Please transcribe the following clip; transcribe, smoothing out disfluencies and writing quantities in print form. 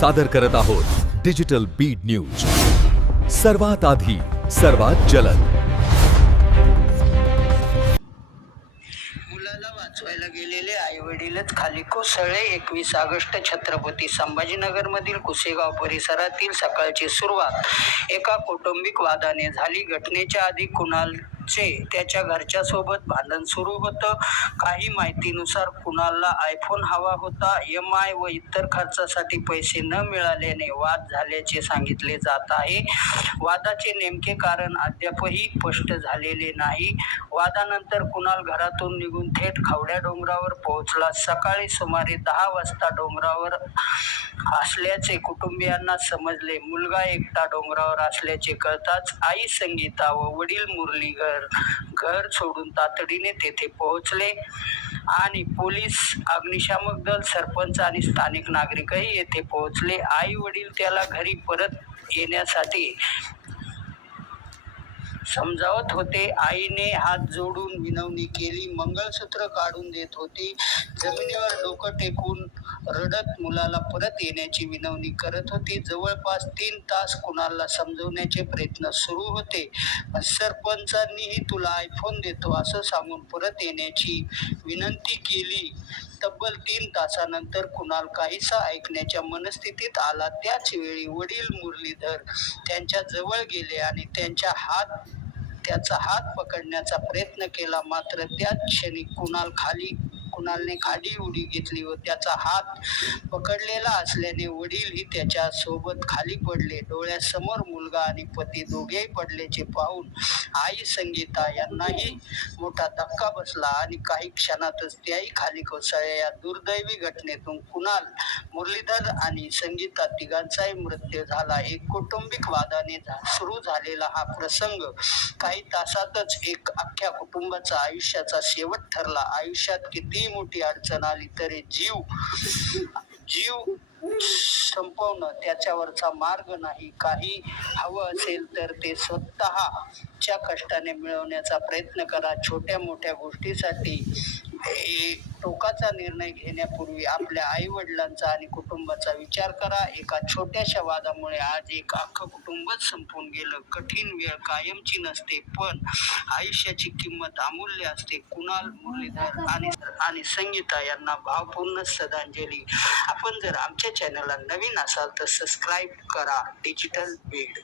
सादर करत आहोत डिजिटल बीड न्यूज, सर्वात आधी, सर्वात जलद. मुलाला वाचवायला गेलेले आई वडीलच खाली कोसळले. 21 ऑगस्ट छत्रपती संभाजीनगर मधील कुसेगाव परिसरातील सकाळची सुरुवात एका कौटुंबिक वादाने झाली. घटनेच्या आधी कुणालचे त्याच्या घरच्या सोबत भांडण सुरू होतं. काही माहितीनुसार कुणालला आयफोन हवा होता. EMI व इतर खर्चासाठी पैसे न मिळाल्याने वाद झाल्याचे सांगितले जात आहे. वादाचे नेमके कारण अद्यापही स्पष्ट झालेले नाही. वादानंतर कुणाल घरातून निघून थेट खावड्या डोंगरावर पोहोचला. सकाळी सुमारे 10 वाजता डोंगरावर असल्याचे कुटुंबियांना समजले. मुलगा एकटा डोंगरावर असल्याचे कळताच आई संगीता व वडील मुरलीधर घर सोडून तातडीने तेथे पोहोचले आणि पोलीस, अग्निशामक दल, सरपंच आणि स्थानिक नागरिकही येथे पोहोचले. आई वडील त्याला घरी परत येण्यासाठी समजावत होते. आईने हात जोडून विनवणी केली. मंगळसूत्र काढून देत होती. जमिनीवर डोकं टेकून रडत मुलाला परत येण्याची विनवणी करत होती. जवळपास 3 तास कुणालला समजवण्याचे प्रयत्न सुरू होते, पण सरपंचांनीही तुला आयफोन देतो असं सांगून परत येण्याची विनंती केली. तब्बल 3 तासानंतर कुणाल काहीसा ऐकण्याच्या मनस्थितीत आला. त्याच वेळी वडील मुरलीधर त्यांच्या जवळ गेले आणि त्याचा हात पकडण्याचा प्रयत्न केला. मात्र त्याच क्षणी कुणालने खाली उडी घेतली व त्याचा हात पकडलेला असल्याने वडीलही त्याच्या सोबत खाली पडले. डोळ्यासमोर मुलगा आणि पती दोघेही पडल्याचे पाहून आई संगीता यांनाही मोठा धक्का बसला आणि काही क्षणातच त्याही खाली कोसळल्या. या दुर्दैवी घटनेतून कुणाल, मुरलीधर आणि संगीता तिघांचाही मृत्यू झाला. एक कौटुंबिक वादाने सुरू झालेला हा प्रसंग काही तासातच एक अख्ख्या कुटुंबाचा आयुष्याचा शेवट ठरला. आयुष्यात कितीही मोठी अडचण आली तरी जीव संपवणं त्याच्यावरचा मार्ग नाही. काही हवं असेल तर ते स्वतःच्या कष्टाने मिळवण्याचा प्रयत्न करा. छोट्या मोठ्या गोष्टीसाठी टोकाचा निर्णय घेण्यापूर्वी आपल्या आई वडिलांचा आणि कुटुंबाचा विचार करा. एका छोट्याशा वादामुळे आज एक अख्खं कुटुंबच संपून गेलं. कठीण वेळ कायमची नसते, पण आयुष्याची किंमत अमूल्य असते. कुणाल, मुरलीधर आणि संगीता यांना भावपूर्ण श्रद्धांजली. आपण जर आमच्या चॅनलला नवीन असाल तर सबस्क्राईब करा. डिजिटल बीड.